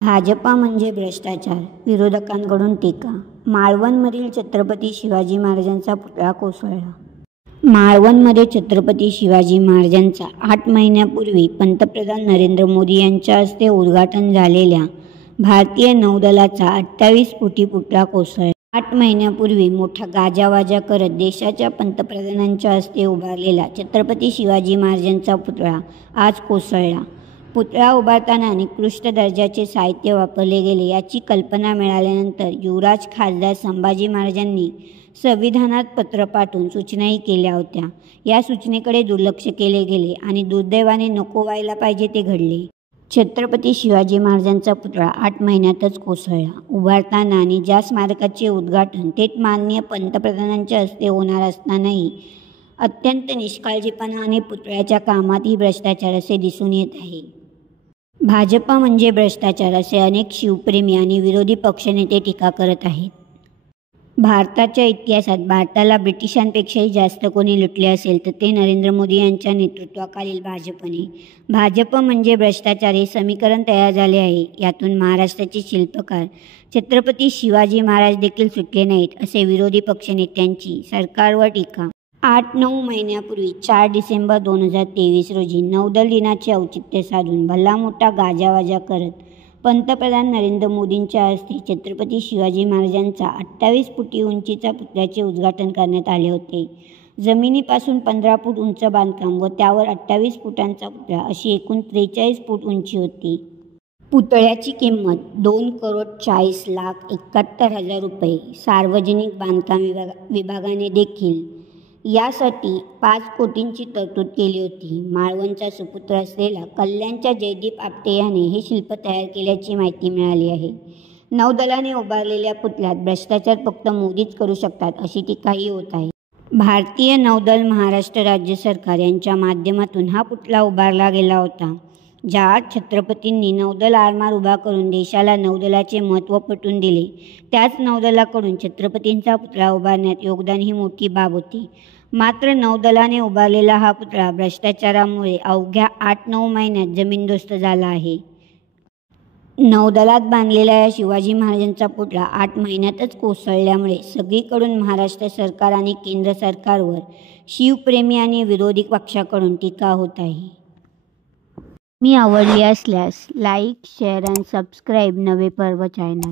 भाजपा म्हणजे भ्रष्टाचार, विरोधकांकडून टीका. मालवणमधील छत्रपती शिवाजी महाराजांचा पुतळा कोसळला. मालवणमध्ये छत्रपती शिवाजी महाराजांचा 8 महिन्यापूर्वी पंतप्रधान नरेंद्र मोदी यांच्या हस्ते उद्घाटन झालेल्या भारतीय नौदलाचा 28 फुटी पुतळा कोसळला. 8 महिन्यापूर्वी मोठा गाजावाजा करत देशाच्या पंतप्रधानांच्या हस्ते उभारलेला छत्रपती शिवाजी महाराजांचा पुतळा आज कोसळला. पुतळा उभारताना निकृष्ट दर्जाचे साहित्य वापरले गेले याची कल्पना मिळाल्यानंतर युवराज खासदार संभाजी महाराजांनी संविधानात पत्र पाठवून सूचनाही केल्या होत्या. या सूचनेकडे दुर्लक्ष केले गेले आणि दुर्दैवाने नको व्हायला पाहिजे ते घडले. छत्रपती शिवाजी महाराजांचा पुतळा 8 महिन्यातच कोसळला. उभारताना आणि ज्या स्मारकाचे उद्घाटन थेट माननीय पंतप्रधानांच्या हस्ते होणार असतानाही अत्यंत निष्काळजीपणा आणि पुतळ्याच्या कामातही भ्रष्टाचार असे दिसून येत आहे. भाजपा म्हणजे भ्रष्टाचार असे अनेक शिवप्रेमी आणि विरोधी पक्षनेते टीका करत आहेत. भारताच्या इतिहासात भारताला ब्रिटिशांपेक्षाही जास्त कोणी लुटले असेल तर ते नरेंद्र मोदी यांच्या नेतृत्वाखालील भाजपने. भाजप म्हणजे भ्रष्टाचार हे समीकरण तयार झाले आहे. यातून महाराष्ट्राचे शिल्पकार छत्रपती शिवाजी महाराज देखील सुटले नाहीत असे विरोधी पक्षनेत्यांची सरकारवर टीका. 8-9 महिन्यापूर्वी 4 डिसेंबर 2023 रोजी नौदल दिनाचे औचित्य साधून भला मोठा गाजावाजा करत पंतप्रधान नरेंद्र मोदींच्या हस्ते छत्रपती शिवाजी महाराजांचा 28 फुटी उंचीचा पुतळ्याचे उद्घाटन करण्यात आले होते. जमिनीपासून 15 फूट उंच बांधकाम व त्यावर 28 फुटांचा पुतळा अशी एकूण 43 फूट उंची होती. पुतळ्याची किंमत 2,40,71,000 रुपये. सार्वजनिक बांधकाम विभागाने देखील यासाठी 5 कोटींची तरतूद केली होती. मालवणचा सुपुत्र असलेला कल्याणच्या जयदीप आपटे याने हे शिल्प तयार केल्याची माहिती मिळाली आहे. नौदलाने उभारलेल्या पुतळ्यात भ्रष्टाचार फक्त मोदीच करू शकतात अशी टीकाही होत आहे. भारतीय नौदल, महाराष्ट्र राज्य सरकार यांच्या माध्यमातून हा पुतळा उभारला गेला होता. ज्या छत्रपतींनी नौदल आरमार उभा करून देशाला नौदलाचे महत्त्व पटवून दिले त्याच नौदलाकडून छत्रपतींचा पुतळा उभारण्यात योगदान ही मोठी बाब होती. मात्र नौदलाने उभारलेला हा पुतळा भ्रष्टाचारामुळे अवघ्या 8-9 महिन्यात जमीनदोस्त झाला आहे. नौदलात बांधलेला या शिवाजी महाराजांचा पुतळा 8 महिन्यातच कोसळल्यामुळे सगळीकडून महाराष्ट्र सरकार आणि केंद्र सरकारवर शिवप्रेमी आणि विरोधी पक्षाकडून टीका होत आहे. मी आवडली असल्यास लाईक, शेअर आणि सबस्क्राईब नवे पर्व चॅनल.